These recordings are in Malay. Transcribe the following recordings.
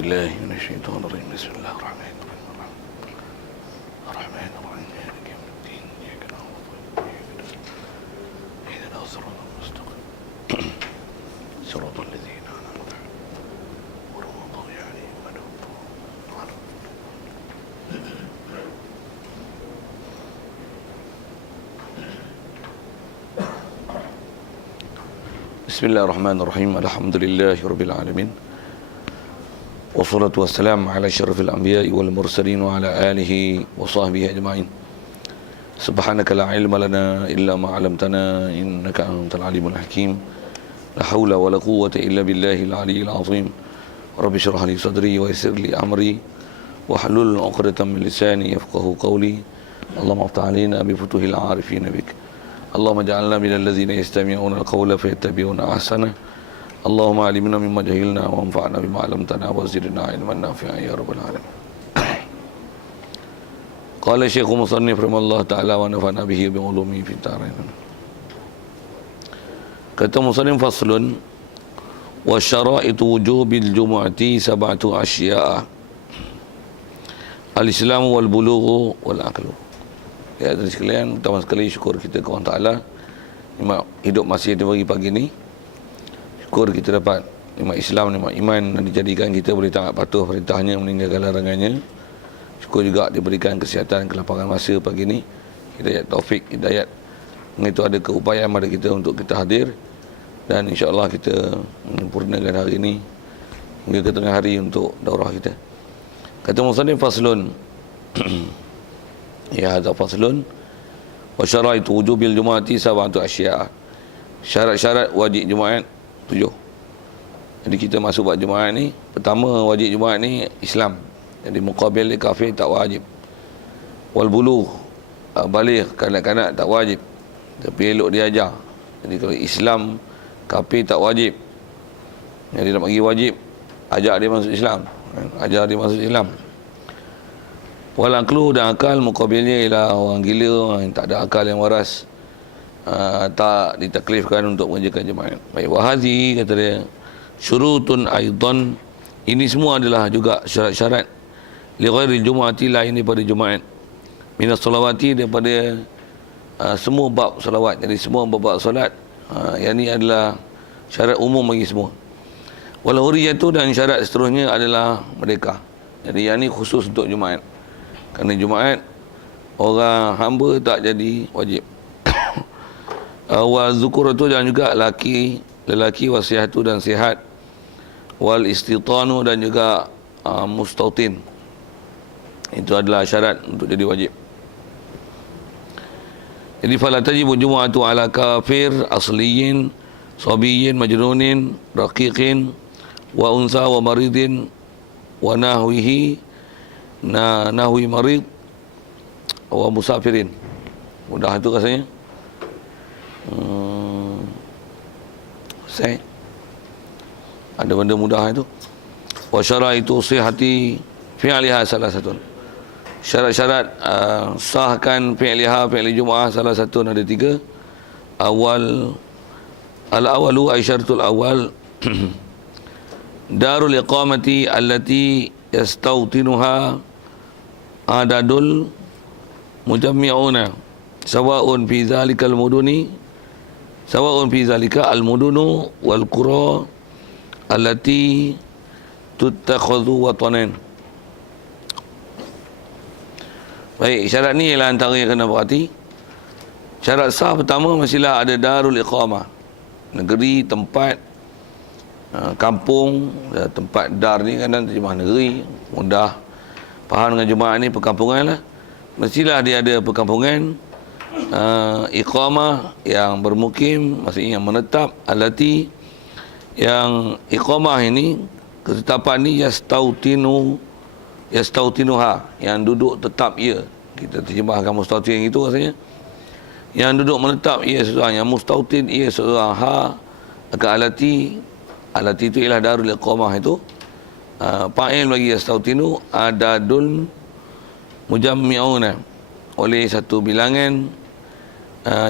بالله من الشيطان الرجيم. بسم الله الرحمن الرحيم. الرحمن الرحيم مالك يوم الدين. إياك نعبد وإياك نستعين. اهدنا الصراط المستقيم صراط الذين أنعمت عليهم غير المغضوب عليهم ولا الضالين. بسم الله الرحمن الرحيم. الحمد لله رب العالمين. والصلاة والسلام على أشرف الأنبياء والمرسلين وعلى آله وصحبه أجمعين. سبحانك لا علم لنا إلا ما علمتنا إنك أنت العليم الحكيم. لا حول ولا قوة إلا بالله العلي العظيم. رب اشرح لي صدري ويسر لي أمري واحلل عقدة من لساني يفقه قولي. اللهم افتح علينا بفتوح العارفين بك. اللهم اجعلنا من الذين يستمعون القول فيتبعون أحسنه. اللهم علمنا مما جهلنا وانفعنا بما علمتنا وزدنا علما نافعا يا رب العالمين. قال الشيخ مصنف رحمه الله تعالى ونفعنا به بعلومه في الدارين. Kata musannif faslun wa syara'itu wujubil jumu'ati sab'atu asya'a al-islamu wal bulughu wal aqlu. Ya, dari sekalian, pertama sekali syukur kita kepada Allah Ta'ala hidup masih di pagi ni. Syukur kita dapat nikmat Islam, nikmat iman, dan dijadikan kita boleh taat patuh perintahnya, meninggalkan larangannya. Syukur juga diberikan kesihatan, kelapangan masa pagi ni, hidayat taufik, hidayat. Itu ada keupayaan pada kita untuk kita hadir, dan insya-Allah kita menyempurnakan hari ini hingga ke tengah hari untuk daurah kita. Kata musannif faslun ya, hadza faslun wa syaraitu wujubil jumu'ati sab'atu asya'. Syarat-syarat wajib Jumaat 7. Jadi kita masuk buat Jumaat ni, pertama wajib Jumaat ni Islam. Jadi muqabil kafir tak wajib. Wal bulugh, baligh kanak-kanak tak wajib, tapi elok diajar. Jadi kalau Islam, kafir tak wajib. Jadi nak bagi wajib, ajak dia masuk Islam, ajar dia masuk Islam. Wal aqlu, dan akal muqabilnya ialah orang gila, yang tak ada akal yang waras, tak ditaklifkan untuk mengerjakan Jumaat. Baik, wahazi kata dia syurutun aidan, ini semua adalah juga syarat-syarat li ghairi jumu'ati, lain daripada Jumaat, minas salawati, daripada semua bab salawat. Jadi semua bab salat, yang ini adalah syarat umum bagi semua. Wal huriyatu, dan syarat seterusnya adalah merdeka. Jadi yang ini khusus untuk Jumaat, kerana Jumaat orang hamba tak jadi wajib. Wal zukuratu, dan juga lelaki wasihatu, dan sihat. Wal istitanu, dan juga mustautin. Itu adalah syarat untuk jadi wajib. Jadi fala tajibu jumu'atu ala kafir asliyin sabiyin majnunin raqiqin wa unsa wa maridin wa nahwihi nahwi marid wa musafirin. Mudah itu rasanya. Saya ada benda mudah itu. Wa syaraitu sihhati fi'liha salah satu. Syarat-syarat sahkan fi'liha, fi'li Jumaah salah satu, ada 3. Al-awalu aisyaratul awal darul iqamati allati yastawtinuha adadul mujammi'una sawa'un fi zalika al-muduni sawa'un fi zalika al-mudunu wal qura allati tuttakhadhu watanan. Baik, syarat ni ialah antara yang kena berhati. Syarat sah pertama mestilah ada darul iqamah, negeri, tempat, kampung. Tempat dar ni kan terjemah negeri, mudah faham dengan Jumaat ni perkampungan lah. Mestilah dia ada perkampungan, iqamah yang bermukim, maksudnya yang menetap, alati yang iqamah ini, ketetapan ni yastautinuha, yang duduk tetap ia. Kita terjemahkan mustautin itu rasanya. Yang duduk menetap ia seorang, yang mustautin ia seorang. Alati itu ialah darul iqamah itu. Fa'il bagi yastautinu adadul mujammi'una, oleh satu bilangan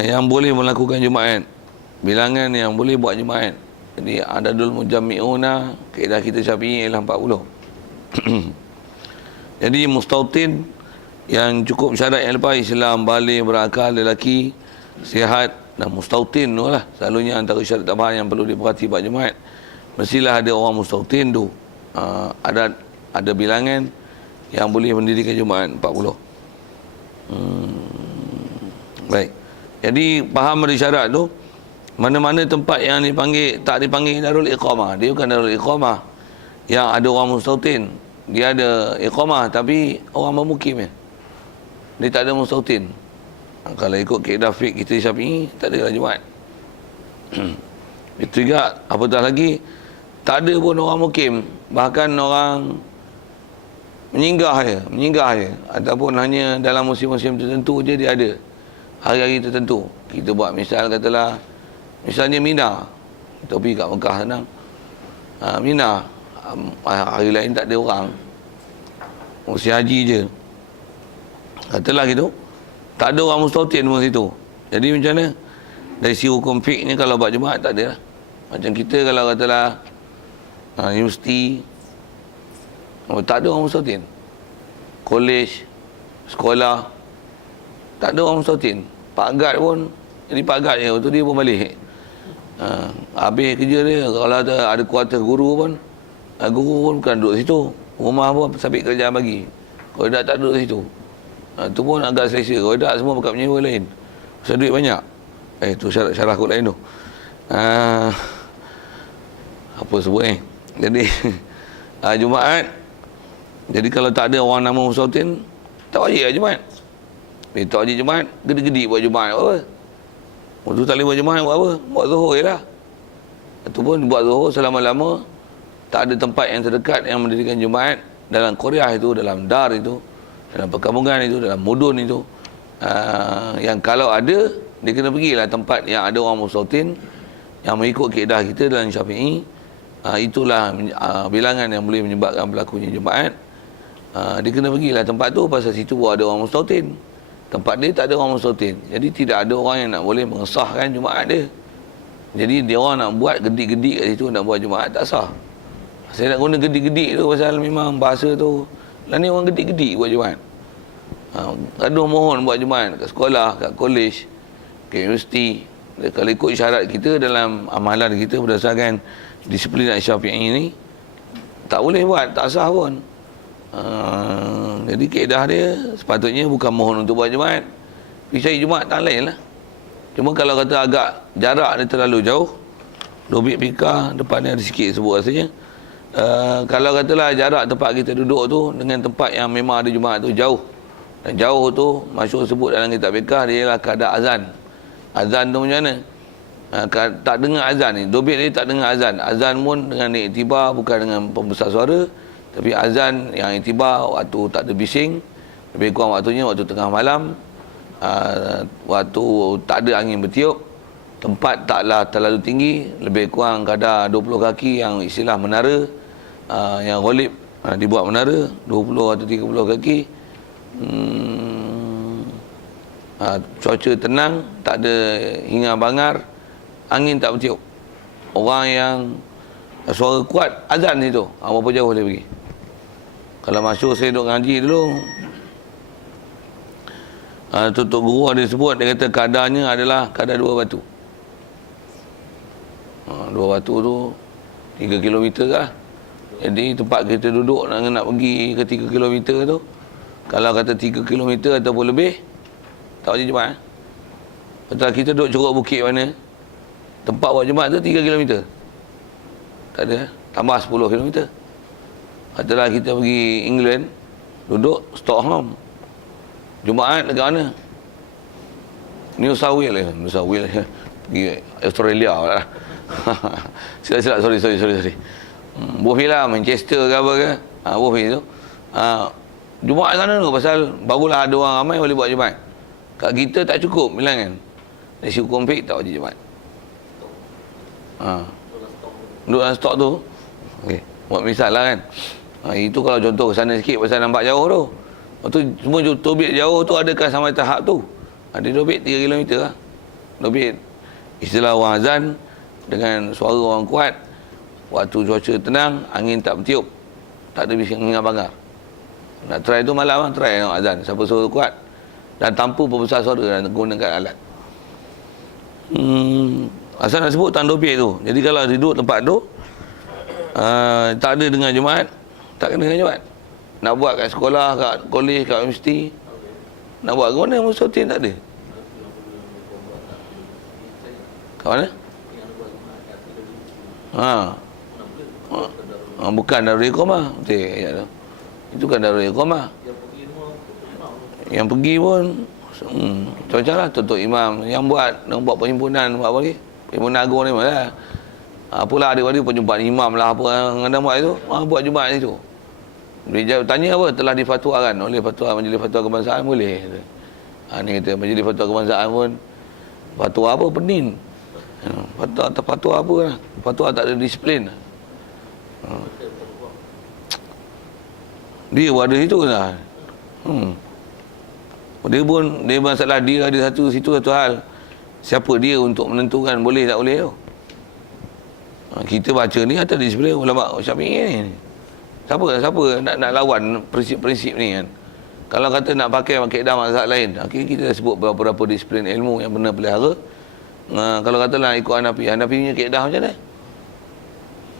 yang boleh melakukan Jumaat, bilangan yang boleh buat Jumaat. Jadi adadul mujammi'una, kaedah kita Syafi'i ialah 40. Jadi mustautin yang cukup syarat yang lepas, Islam, balik, berakal, lelaki, sihat dan mustautin tu lah. Selalunya antara syarat tambahan yang perlu diperhati buat Jumaat, mestilah ada orang mustautin tu. Ada bilangan yang boleh mendirikan Jumaat 40. Baik. Jadi faham dari syarat tu, mana-mana tempat yang tak dipanggil Darul Iqamah, dia bukan Darul Iqamah yang ada orang mustautin. Dia ada iqamah tapi orang bermukim ya. Dia tak ada mustautin. Kalau ikut kaedah fiqh kita Syafi'i, tak ada lah Jumaat. Itu juga, apatah lagi, tak ada pun orang mukim. Bahkan orang menyanggah je. Ataupun hanya dalam musim-musim tertentu je dia ada. Hari-hari tertentu. Kita buat misalnya Mina. Kita pergi kat Mekah sana. Mina. Hari lain tak ada orang. Musim haji je. Katalah gitu. Tak ada orang mustautin pun situ. Jadi macam mana? Dari si hukum fiqh ni kalau buat Jumaat tak ada lah. Macam kita kalau katalah universiti, tak ada orang mustautin. Kolej, sekolah, tak ada orang mustautin. Pak Gad pun, jadi Pak Gad je, waktu dia pun balik. Habis kerja dia, kalau ada kuarter guru pun bukan duduk situ. Rumah pun sabit kerjaan bagi. Kalau tak duduk situ. Itu pun agak selesa. Kalau tak semua pakai penyewa lain. Pasal duit banyak. Itu syarah kot lain tu. Apa sebut Jadi Jumaat. Jadi kalau tak ada orang nama mustautin, tak wajib lah Jumaat. Tak wajib Jumaat, gede-gede buat Jumaat apa? Waktu tak boleh buat Jumaat buat apa? Buat Zuhur je lah. Itu pun buat Zuhur selama-lama. Tak ada tempat yang terdekat yang mendirikan Jumaat. Dalam Korea itu, dalam Dar itu, dalam perkampungan itu, dalam mudun itu. Yang kalau ada, dia kena pergilah tempat yang ada orang mustautin yang mengikut kaedah kita dalam Syafi'i. Itulah bilangan yang boleh menyebabkan berlakunya Jumaat. Dia kena pergilah tempat tu pasal situ ada orang mustautin. Tempat dia tak ada orang mustautin. Jadi tidak ada orang yang nak boleh mengesahkan Jumaat dia. Jadi dia orang nak buat gedik-gedik kat situ, nak buat Jumaat tak sah. Saya nak guna gedik-gedik tu pasal memang bahasa tu. Lah ni orang gedik-gedik buat Jumaat. Gaduh mohon buat Jumaat kat sekolah, kat kolej, kat universiti. Kalau ikut syarat kita dalam amalan kita berdasarkan disiplin Syafi'i ni, tak boleh buat, tak sah pun. Jadi kaedah dia sepatutnya bukan mohon untuk buat Jumaat. Pergi cari Jumaat tak lain lah. Cuma kalau kata agak jarak dia terlalu jauh, Dobit Pika depan ni ada sikit sebut rasanya. Kalau katalah jarak tempat kita duduk tu dengan tempat yang memang ada Jumaat tu jauh. Dan jauh tu masyhur sebut dalam kitab fiqh dia ialah kadar azan. Azan tu macam mana? Tak dengar azan ni. Dobit dia tak dengar azan. Azan pun dengan iktibar, bukan dengan pembesar suara. Tapi azan yang iktibar waktu tak ada bising. Lebih kurang waktunya waktu tengah malam. Waktu tak ada angin bertiup. Tempat taklah terlalu tinggi. Lebih kurang kadar 20 kaki yang istilah menara. Yang ghalib dibuat menara 20 atau 30 kaki. Cuaca tenang, tak ada hingar bangar, angin tak bertiup. Orang yang suara kuat azan situ, berapa jauh dia pergi. Kalau masyhur saya duduk ngaji dulu, Tok Guru ada sebut, dia kata kadarnya adalah kadar 2 batu. 2 batu tu 3 kilometer lah. Jadi tempat kita duduk nak pergi ke 3 kilometer tu, kalau kata 3 kilometer ataupun lebih, tak wajib Jumaat. Betul kita duduk Curug Bukit mana, tempat buat Jumaat tu 3 kilometer. Tak ada, tambah 10 kilometer. Katalah kita pergi England, duduk Stockholm, Jumaat dekat mana? New South Wales. Pergi Australia lah. Silap, sorry. Bofi lah, Manchester ke apa ke. Bofi tu. Jumaat sana tu pasal barulah ada orang ramai boleh buat Jumaat. Kat kita tak cukup bilangan. Dari si hukum fiqh tak wajib Jumaat. Duduk dalam stok tu. Okey, buat misal lah kan. Itu kalau contoh ke sana sikit pasal nampak jauh tu. Lepas tu semua dobit jauh tu adakah sampai tahap tu? Ada dobit 3 km lah. Dobit istilah orang azan dengan suara orang kuat. Waktu cuaca tenang, angin tak bertiup. Tak ada bising ingat bangar. Nak try tu malam lah, try tengok azan. Siapa suruh kuat dan tanpa perbesar suara dan gunakan alat. Asal nak sebut tandopik tu. Jadi kalau duduk tempat tu tak ada dengar Jumaat, tak kena dengar Jumaat. Nak buat kat sekolah, kat kolej, kat universiti, nak buat ke mana, musutin tak ada. Kat mana? Bukan Darul Iqamah. Betul ayat tu. Itu kan Darul Iqamah. Yang pergi pun macam-macam lah, tutup imam. Yang buat perhimpunan, buat apa lagi? Perhimpunan agung ni lah. Apalah adik-adik perjumpaan imam lah, apa yang anda buat itu, buat Jumaat itu. Dia tanya apa, telah difatwakan oleh fatwa Majlis Fatwa Kebangsaan, boleh. Ni kata Majlis Fatwa Kebangsaan pun fatwa apa, penin. Fatwa apa lah. Fatwa tak ada disiplin. Dia buat ada situ lah. Dia pun, dia masalah dia ada satu hal. Siapa dia untuk menentukan boleh tak boleh tu. Kita baca ni atas disiplin ulama Syafi'i ni. Siapa nak lawan prinsip-prinsip ni kan. Kalau kata nak pakai kaedah mazhab lain, kita dah sebut beberapa disiplin ilmu yang benar pelihara. Kalau katalah ikut Hanafi punya kaedah macam mana?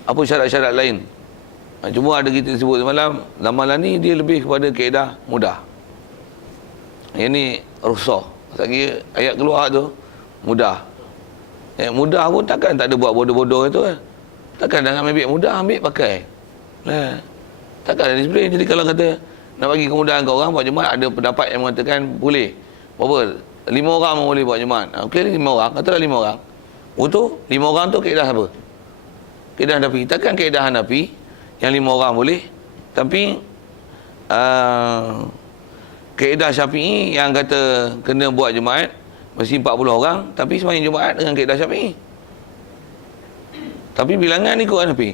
Apa syarat-syarat lain? Cuma ada kita sebut semalam, Zamalan ni dia lebih kepada kaedah mudah. Yang ni ruksah. Sekali ayat keluar tu mudah. Mudah pun takkan tak ada buat bodoh-bodoh itu kan. Takkan jangan ambil mudah, ambil pakai. Takkan ada disiplin. Jadi kalau kata nak bagi kemudahan ke orang buat Jumaat, ada pendapat yang mengatakan boleh. Berapa? 5 orang boleh buat Jumaat. Okey, 5 orang. Katalah 5 orang. Untuk 5 orang tu kaedah apa? Kaedah Hanafi. Takkan kaedah Hanafi yang 5 orang boleh. Tapi kaedah Syafi'i yang kata kena buat Jumaat mesti 40 orang, tapi sembahyang Jumaat dengan kaedah Syafi'i. Tapi bilangan ikut Hanafi.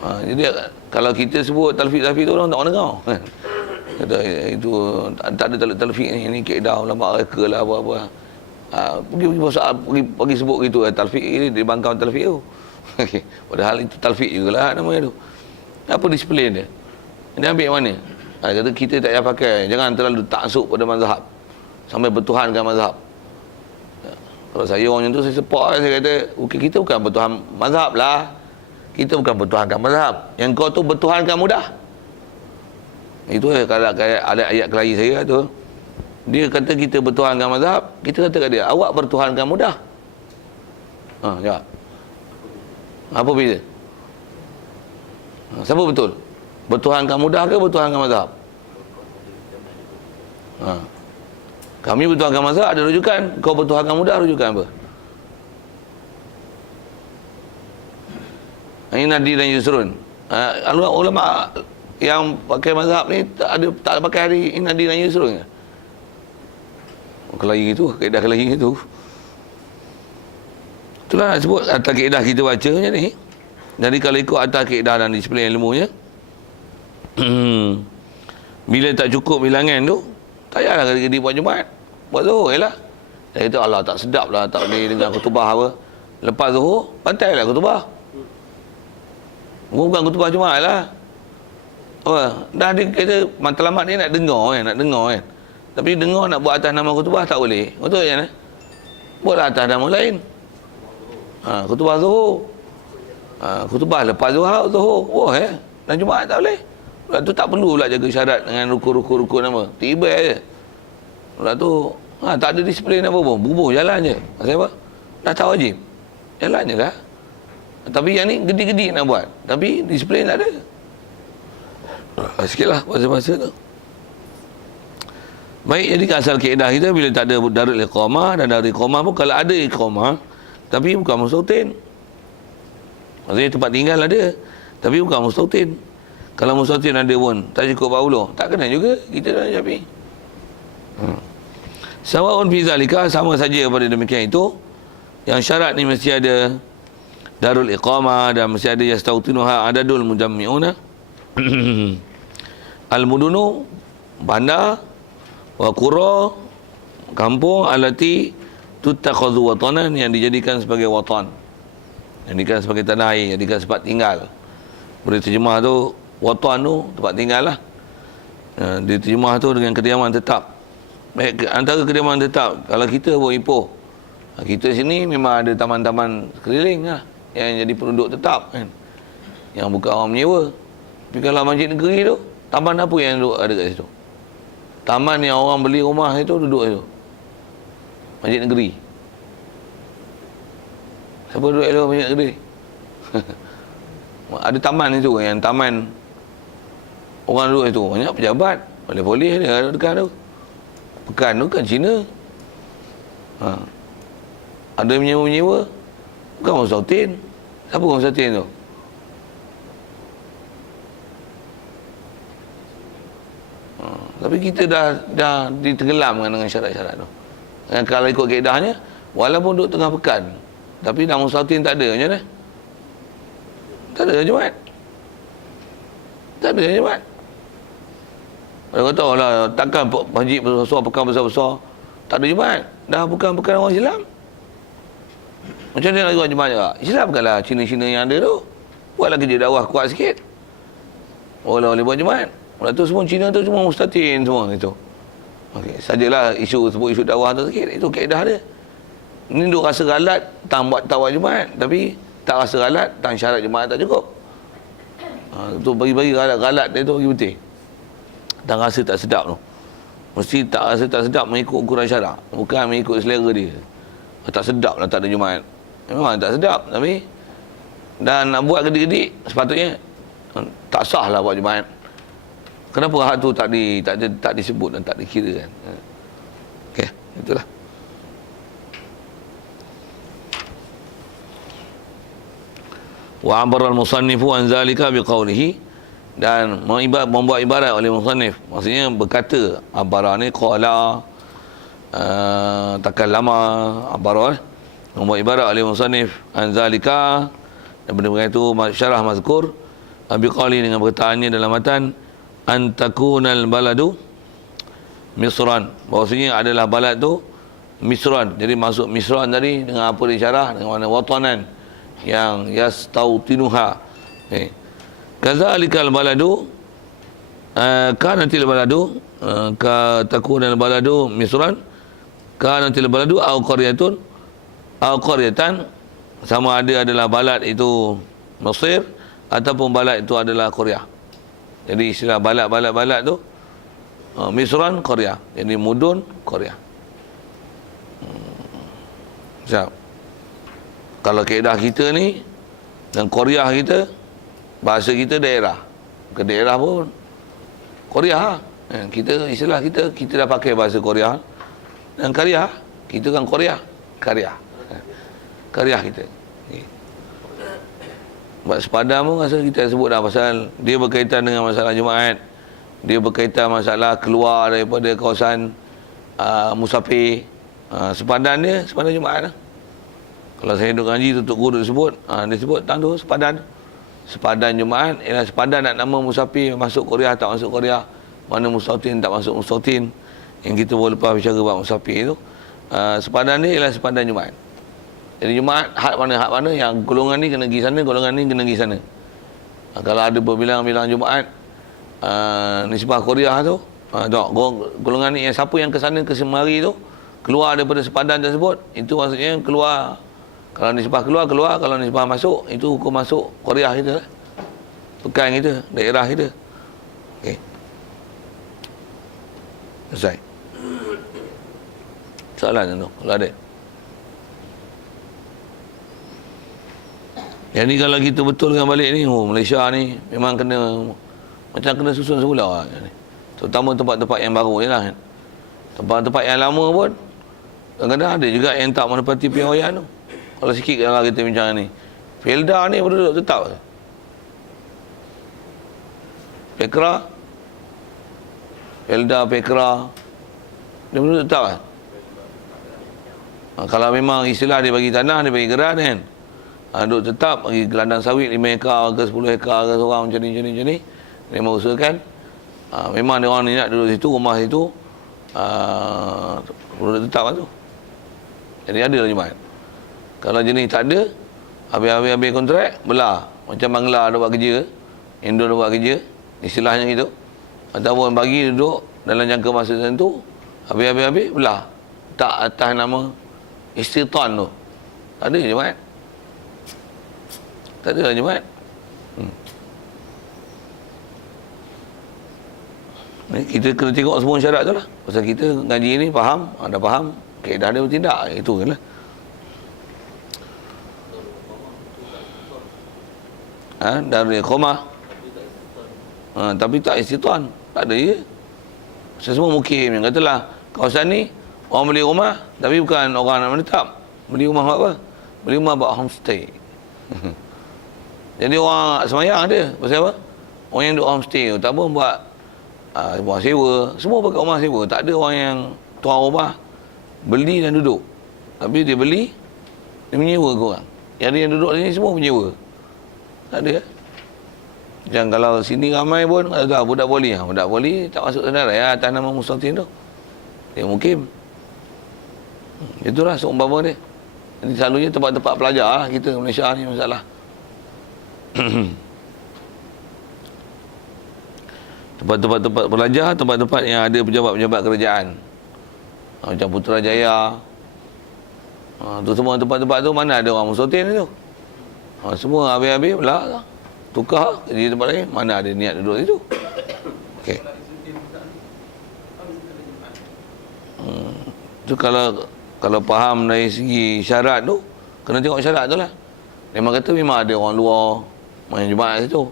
Jadi kalau kita sebut talfiq tu orang tak nak dengar. Kata itu tak ada talfiq ni kaedah ulama reka lah apa-apa. Pergi sebut gitu talfiq ni di bangkang talfiq tu. Padahal itu talfiq jugalah namanya tu. Apa disiplin dia? Dia ambil mana? Kata kita tak payah pakai, jangan terlalu taksub pada mazhab sampai bertuhankan mazhab. Kalau saya orang macam tu, saya support lah. Saya kata kita bukan bertuhan mazhab lah, kita bukan bertuhankan mazhab. Yang kau tu bertuhankan mudah. Itu kalau ada ayat kelahi saya tu, dia kata kita bertuhankan mazhab, kita kata kat dia, awak bertuhankan mudah. Ya. Apa beza? Siapa betul? Bertuhankan mudah ke bertuhankan mazhab? Kami bertuhankan mazhab, ada rujukan. Kau bertuhankan mudah, rujukan apa? Ini Nadir dan Yusrun. Ulama yang pakai mazhab ni tak pakai hari ini Nadir dan Yusrun ke? Kelahi gitu, kaedah kelahi gitu. Itulah nak sebut atas kaedah kita baca macam ni. Jadi kalau ikut atas kaedah dan disiplin ilmunya, bila tak cukup bilangan tu, tak payahlah kata buat Jumaat, buat Zuhur je lah. Dia kata Allah tak sedap lah, tak boleh dengar khutbah apa. Lepas Zuhur, pantailah khutbah. Bukan khutbah Jumaat lah. Dah dia kata matlamat ni nak dengar kan. Tapi dengar nak buat atas nama khutbah tak boleh. Betul kan? Buatlah atas nama lain. Khutbah Zuhur. Khutbah lepas Zuhur. Dan Jumaat tak boleh. Lepas tu tak perlu pula jaga syarat dengan ruku nama. Tiba je. Lepas tu tak ada disiplin apa pun. Bubuh jalan je. Maksudnya apa? Dah tak wajib. Jalan je lah. Tapi yang ni gedi-gedi nak buat. Tapi disiplin tak ada. Sikit lah masa-masa tu. Baik, jadi asal kaedah kita bila tak ada Darul Iqamah, dan Darul Iqamah pun kalau ada Iqamah, tapi bukan mustautin. Maksudnya tempat tinggal ada, tapi bukan mustautin. Kalau mustautin ada pun tak cukup 40, tak kena juga kita dah Syafi'i. Sawa'un fi zalika, sama saja pada demikian itu. Yang syarat ni mesti ada Darul Iqamah dan mesti ada yastautinuha adadul mujammi'una. Al-mudunu bandar wa qura kampung alati tuttakhadhu watanan, yang dijadikan sebagai watan, yang dijadikan sebagai tanah air, yang dijadikan tempat tinggal. Boleh terjemah tu, watan tu tempat tinggal lah. Dia terjemah tu dengan kediaman tetap. Antara kediaman tetap, kalau kita buat Ipoh, kita sini memang ada taman-taman keliling lah yang jadi penduduk tetap kan, yang bukan orang menyewa. Tapi kalau masjid negeri tu, taman apa yang duduk ada kat situ? Taman yang orang beli rumah itu duduk situ. Masjid negeri. Siapa duduk elok masjid negeri? Ada taman itu, yang taman orang duduk itu. Banyak pejabat, polis dia ada dekat tu. Pekan tu kan Cina. Ada menyewa-menyewa, bukan orang Sautin. Siapa orang Sautin tu? Tapi kita dah ditenggelamkan dengan syarat-syarat tu. Dan kalau ikut kaedahnya, walaupun duduk tengah pekan, tapi nama Sautin tak ada, macam mana? Tak ada Jumaat. Tak ada Jumaat. Kalau kata lah, takkan masjid besar-besar, pekan besar-besar, tak ada Jumaat. Dah bukan orang Islam. Macam mana nak buat Jumaat juga? Islam bukanlah Cina-Cina yang ada tu. Buatlah kerja dakwah kuat sikit. Orang boleh buat Jumaat. Orang tu semua Cina tu cuma mustatin semua itu. Okey, sajalah sebut isu dakwah tu sikit. Itu kaedah dia. Ni duk rasa galat tak buat Jumaat, tapi tak rasa galat tak syarat Jumaat tak cukup. Tu bagi galat dia tu bagi betul. Dan rasa tak sedap tu. Mesti tak rasa tak sedap mengikut ukuran syarak, bukan mengikut selera dia. Tak sedap lah tak ada Jumaat. Memang tak sedap, tapi dan nak buat gedik-gedik sepatutnya tak sah lah buat Jumaat. Kenapa hak tu tak disebut dan tak dikira kan? Okey, itulah. Wa abara al-musannifu an zalika biqaulihi, dan membuat ibarat oleh musannif, maksudnya berkata, abara ni qala, takallama, abara membuat ibarat oleh musannif an zalika, dan benda-benda itu syarah mazkur biqauli, dengan perkataannya dalam matan an takunal baladu misran, bahawasanya adalah balad tu misran. Jadi masuk misran tadi dengan apa disyarah, dengan mana watanan yang yastautinuha. Kazalikal baladu kanatil baladu ka takunal baladu misran kanatil baladu au qaryatun au qaryatan, sama ada adalah balad itu Mesir ataupun balad itu adalah Korea. Jadi istilah balad tu misran Korea, jadi mudun Korea. Siap. Kalau kaedah kita ni dan Korea kita, bahasa kita daerah, ke daerah pun Korea. Kita istilah kita dah pakai bahasa Korea, dan karya kita kan Korea, karya kita. Sebab sepadan pun rasa kita sebut dah, pasal dia berkaitan dengan masalah Jumaat, dia berkaitan masalah keluar daripada kawasan musafir. Sepadan dia sepadan Jumaat lah. Kalau saya duduk ngaji, tutup guru sebut, dia sebut tang tu sepadan Jumaat ialah sepadan nak nama musafir masuk Korea tak masuk Korea, mana mustautin tak masuk mustautin, yang kita boleh lepas bicara about musafir itu. Sepadan dia ialah sepadan Jumaat. Jadi Jumaat hak mana yang golongan ni kena pergi sana, golongan ni kena pergi sana. Kalau ada berbilang-bilang Jumaat nisbah Korea tu, golongan ni yang siapa yang ke sana ke semari tu keluar daripada sepadan tersebut, itu maksudnya keluar. Kalau nisbah keluar, kalau nisbah masuk, itu hukum masuk Korea kita lah, pekan kita, daerah kita. Okey, selesai soalan tu kalau ada. Yang ni kalau kita betulkan balik ni, Malaysia ni memang macam kena susun semula lah. Terutama tempat-tempat yang baru je lah. Tempat-tempat yang lama pun kadang-kadang ada juga yang tak menepati piawaian tu. Kalau sikit kalau kita bincang ni, Felda ni penduduk tetap. Pekra dia penduduk tetap kan? Kalau memang istilah dia bagi tanah, dia bagi geran kan, duduk tetap, bagi gelandang sawit 5 ekar ke 10 ekar ke seorang macam ni dia mahu usahakan. Memang dia orang ni nak duduk situ, rumah situ, duduk tetap lah tu. Jadi ada lah Jumaat. Kalau jenis tak ada, habis kontrak belah, macam Bangla ada buat kerja, yang duduk buat kerja, istilahnya gitu. Ataupun bagi duduk dalam jangka masa tertentu, habis belah. Tak atas nama istitan tu. Tak ada jemaat. Tak ada jemaat. Kita kena tengok semua syarat tu lah. Pasal kita ngaji ni faham, dah faham, kaedah dia bertindak, itu je lah. Dari Iqamah. Tapi tak istitan. Tak ada je. Semua mukim yang katalah kawasan ni orang beli rumah tapi bukan orang nak menetap. Beli rumah buat apa? Beli rumah buat homestay. Jadi orang semayang ada. Pasal apa? Orang yang duduk homestay tu tak apa buat rumah sewa. Semua pakai rumah sewa. Tak ada orang yang tuan rumah beli dan duduk. Tapi dia beli, dia menyewa ke orang. Yang duduk sini semua menyewa. Tak ada. Jangan kalau sini ramai pun kata budak poli. Budak poli tak masuk senarai atas nama Mustatin tu. Dia mukim. Itulah seumpama dia. Jadi selalunya tempat-tempat pelajar lah kita Malaysia ni masalah. Tempat-tempat pelajar, tempat-tempat yang ada pejabat-pejabat kerajaan. Macam Putrajaya. Tu semua tempat-tempat tu mana ada orang Mustatin tu. Semua habis-habis belah tukar di tempat lain, mana ada niat duduk situ. Okey. Tu kalau faham dari segi syarat tu, kena tengok syarat tu lah. Memang kata memang ada orang luar main jemaah situ.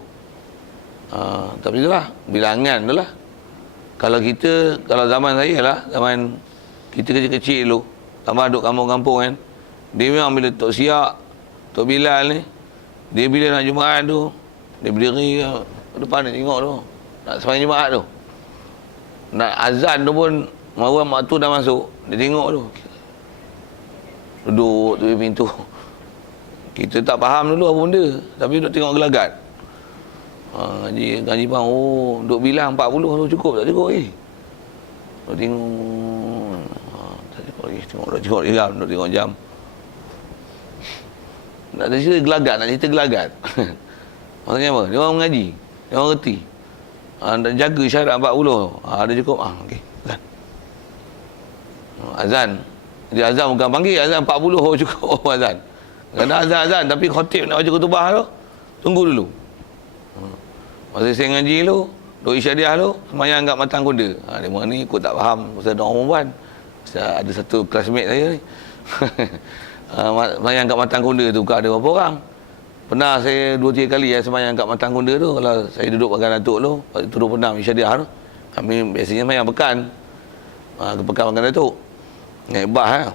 Tapi itulah bilangan tu lah. Kalau zaman saya lah, zaman kita kecil-kecil dulu, tambah duduk kampung-kampung kan, dia memang bila Tok Siak, Tok Bilal ni, dia bila nak Jumaat tu, dia berdiri ke depan dia tengok tu, nak sembahyang Jumaat tu, nak azan tu pun maru mak tu dah masuk, dia tengok tu, duduk tu di pintu. Kita tak faham dulu apa benda, tapi duduk tengok gelagat. Ngaji bang, duduk bilang 40 tu cukup tak cukup duduk tengok, tak cukup lagi, tengok jam, duduk tengok jam. Nak cerita gelagat, maksudnya apa? Dia orang mengaji, dia orang reti. Nak jaga syarat 40. Dia cukup. Okey. Azan. Dia azan bukan panggil, azan 40 cukup azan. Kadang azan tapi khatib nak baca khutbah tu, tunggu dulu. Masa saya ngaji tu, duk isyadiah tu, semayang kat Matang Kuda. Dia orang ni ikut tak faham pasal dia orang perempuan. Ada satu classmate saya ni. Semayang kat Matang Kuda tu bukan ada berapa orang. Pernah saya 2-3 kali semayang kat Matang Kuda tu. Kalau saya duduk pakai datuk tu, turun pernah isyadiah tu, kami biasanya semayang pekan. Ke pekan makan datuk, naik bas lah.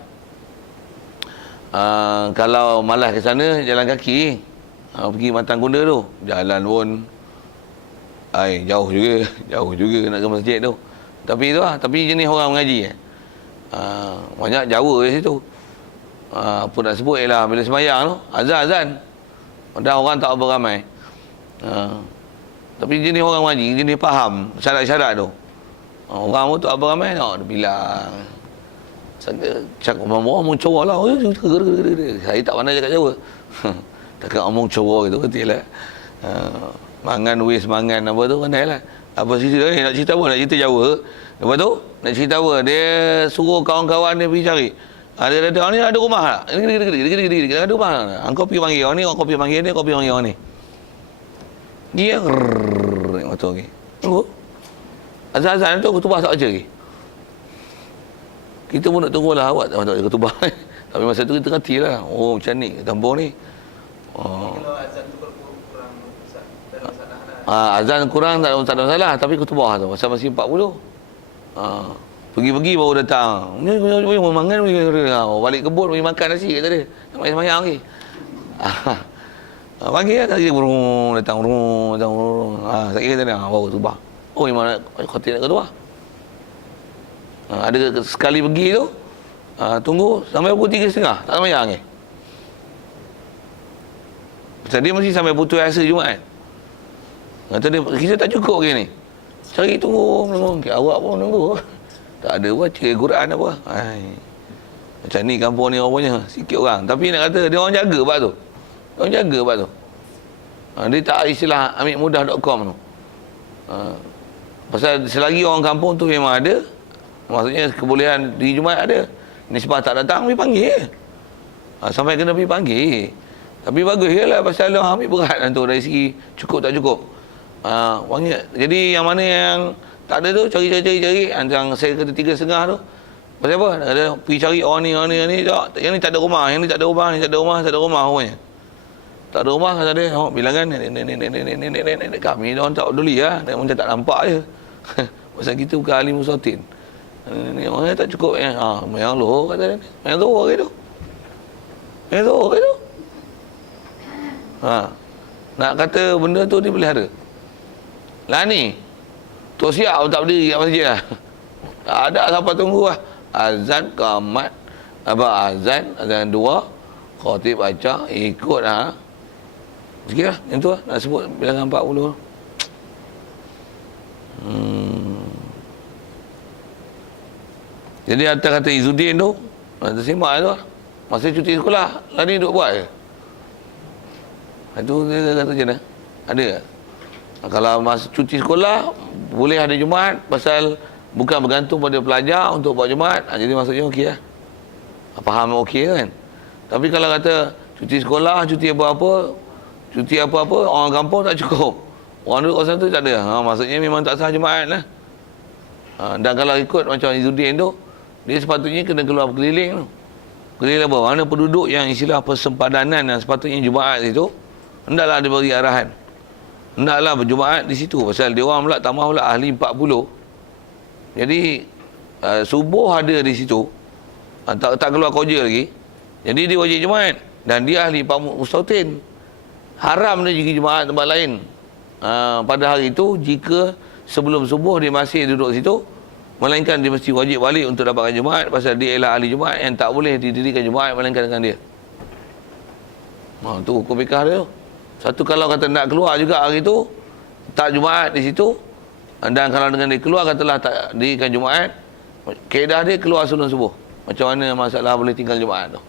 Kalau malas ke sana, jalan kaki. Pergi Matang Kuda tu, jalan pun jauh juga nak ke masjid tu. Tapi tu lah, tapi jenis orang mengaji banyak Jawa di situ. Apa nak sebut ialah bila semayang tu, azan. Dan orang tak apa ramai. Tapi jenis orang mengaji, jenis faham syarat-syarat tu. Orang tu tak apa ramai, dia bilang. Cakap orang omong Jawa lah. Saya tak pandai cakap Jawa. Takkan omong Jawa gitu, betul lah. Mangan wis mangan apa tu pandai lah. Apa cerita ni, nak cerita apa? Nak cerita Jawa. Lepas tu nak cerita apa? Dia suruh kawan-kawan dia pergi cari. Dia kata, ni ada rumah tak? Ada rumah tak? Kau pergi panggil orang ni, kau pergi panggil dia, kau pergi panggil orang ni. Dia tengok tu okey. Tunggu. Azan-azan tu khutbah tak baca lagi. Kita pun nak tunggulah awak tak baca khutbah. Tapi masa tu kita kerti lah. Oh macam ni kampung ni. Kalau azan tu kurang tak ada masalah. Azan kurang tak ada masalah, tapi khutbah tu masih 40. Pergi-pergi baru datang. Ni mangan balik kebun pergi makan nasi kata dia. Sampai semayang lagi. Pagi lah tadi burung datang. Sakit kata dia baru khutbah. Oh mana khatib nak khutbah. Ada sekali pergi tu, tunggu sampai pukul 3.30 tak semayang lagi. Pasal dia mesti sampai putus asa Jumaat. Kata dia, kita tak cukup ke ni. Cari tunggu. Awak pun tunggu. Tak ada baca Quran apa. Macam ni kampung ni rupanya sikit orang. Tapi nak kata dia orang jaga bab tu. Dia orang jaga bab tu. Dia tak istilah amikmudah.com tu. Pasal selagi orang kampung tu memang ada, maksudnya kebolehan di Jumaat ada, nisbah tak datang pergi panggil. Sampai kena pergi panggil. Tapi bagus je lah pasal dia ambil berat lah tu dari segi cukup tak cukup. Panggil. Jadi yang mana yang tak ada tu cari. Yang saya kata 3.5 tu. Pasal apa? Ada pergi cari orang ni tak. Yang ni tak ada rumah, yang ni tak ada rumah, ni tak ada rumah rupanya. Tak ada rumah kata dia, bilangan nenek kami dia orang tak peduli lah. Dia macam tak nampak je. Pasal kita bukan ahli musatin. Ni orang tak cukup yang loh kata dia. Yang tu orang tu. Yang tu orang tu. Nak kata benda tu dia pelihara. Lah ni Tok Siap tak berdiri kat masjid lah. Tak ada siapa tunggu lah. Azan qamat azan 2 khatib baca ikut lah. Sikit lah yang tu lah. Nak sebut bilangan 40. Jadi atas kata Izzuddin tu tersimak tu lah. Masa cuti sekolah lah ni duk buat je. Itu dia kata macam mana? Ada tak? Kalau masa cuti sekolah boleh ada Jumaat pasal bukan bergantung pada pelajar untuk buat Jumaat. Jadi maksudnya okey lah. Faham okey kan? Tapi kalau kata cuti sekolah, cuti apa-apa, orang kampung tak cukup. Orang duduk kawasan tu tak ada. Maksudnya memang tak sah Jumaat lah. Dan kalau ikut macam Izzuddin tu, dia sepatutnya kena keluar berkeliling tu. Keliling apa? Mana penduduk yang istilah persempadanan yang sepatutnya Jumaat itu, hendaklah dia bagi arahan. Hendaklah berjumaat di situ. Pasal dia orang pula tambah pula ahli 40. Jadi subuh ada di situ. Tak keluar kerja lagi. Jadi dia wajib Jumaat. Dan dia ahli mustautin. Haram dia pergi Jumaat tempat lain. Pada hari itu, jika sebelum subuh dia masih duduk situ, melainkan dia mesti wajib balik untuk dapatkan Jumaat. Pasal dia ialah ahli Jumaat yang tak boleh didirikan Jumaat melainkan dengan dia. Tu hukum fikah dia. Satu, kalau kata nak keluar juga hari tu, tak Jumaat di situ. Dan kalau dengan dia keluar katalah tak dirikan Jumaat, kaedah dia keluar sebelum subuh. Macam mana masalah boleh tinggal Jumaat tu.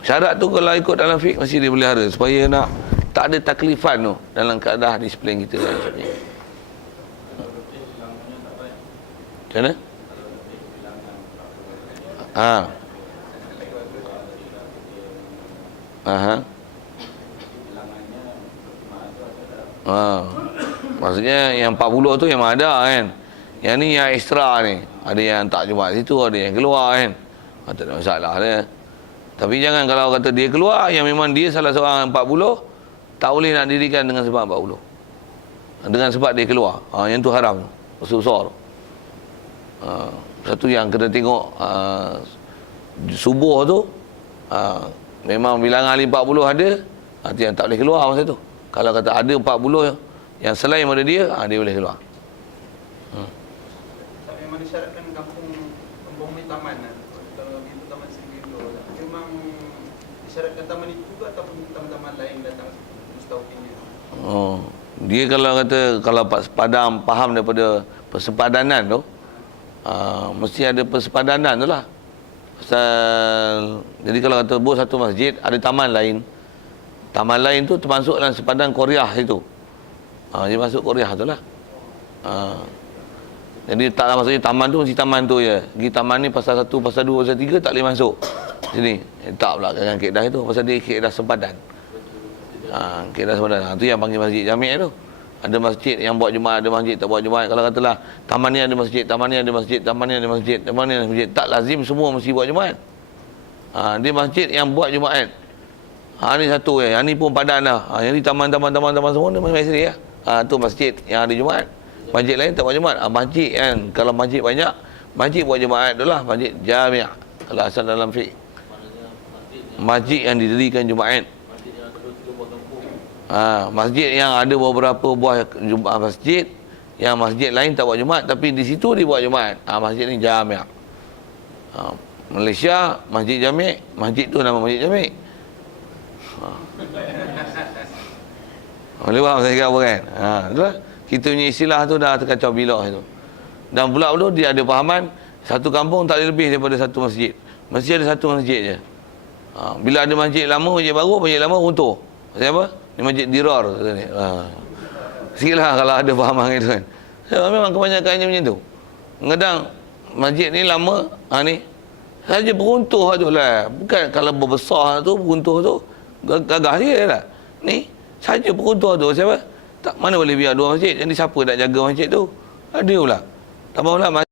Syarat tu kalau ikut dalam fiqh mesti dia pelihara supaya nak tak ada taklifan tu dalam keadaan disiplin kita kan. Macam mana? Maksudnya yang 40 tu memang ada kan. Yang ni yang ekstra ni. Ada yang tak Jumaat situ, ada yang keluar kan. Tak ada masalah dia. Tapi jangan kalau kata dia keluar, yang memang dia salah seorang 40, tak boleh nak dirikan dengan sebab 40. Dengan sebab dia keluar. Yang tu haram. Besar-besar. Satu yang kena tengok subuh tu, memang bilangan ahli 40 ada, nanti yang tak boleh keluar masa tu. Kalau kata ada 40 yang selain daripada dia, dia boleh keluar. Tak memang disyaratkan kampung ni taman lah. Kalau itu taman Seri Gilo, memang disyaratkan taman itu juga ataupun taman-taman lain datang mustautinnya. Dia kalau kata kalau padam faham daripada persempadanan tu, mesti ada persempadanan tu lah. Pasal jadi kalau kata bos satu masjid ada taman lain. Taman lain tu termasuk dalam sepadan Korea itu. Dia masuk Korea tu lah. Jadi taklah maksudnya taman tu mesti taman tu je. Pergi taman ni pasal 1, pasal 2, pasal 3 tak boleh masuk sini. Tak pula dengan kaedah itu. Pasal dia kaedah sempadan. Kaedah sempadan. Tu yang panggil masjid jami' tu. Ada masjid yang buat Jumaat, ada masjid tak buat Jumaat. Kalau katalah taman ni ada masjid, taman ni ada masjid, taman ni ada masjid, taman ni ada masjid, tak lazim semua mesti buat Jumaat. Dia masjid yang buat Jumaat. Ni satu je. Yang ni pun padan lah. Yang ni taman-taman semua ni masjid lah. Tu masjid yang ada Jumaat. Masjid lain tak buat Jumaat. Masjid kan, kalau masjid banyak, masjid buat Jumaat tu lah. Masjid jami'. Kalau asal dalam fiqh. Masjid yang didirikan Jumaat. Masjid yang ada beberapa buah masjid, yang masjid lain tak buat Jumaat, tapi di situ dia buat Jumaat. Masjid ni jami'. Malaysia, masjid jami'. Masjid tu nama masjid jami'. Boleh faham saya cakap apa kan? Itulah. Kita punya istilah tu dah terkacau bilah itu. Dan pula tu dia ada fahaman satu kampung tak ada lebih daripada satu masjid. Mesti ada satu masjid je. Bila ada masjid lama, masjid baru, masjid lama runtuh. Siapa? Ni Masjid Dirar kata ni. Sikitlah kalau ada fahaman itu kan. Memang kebanyakannya macam tu. Kadang masjid ni lama, ni saja beruntuh tu lah. Bukan kalau berbesar tu, beruntuh tu gagah dia lah. Ni saja beruntuh tu siapa? Tak, mana boleh biar dua masjid. Jadi siapa nak jaga masjid tu? Ada pula. Tak pula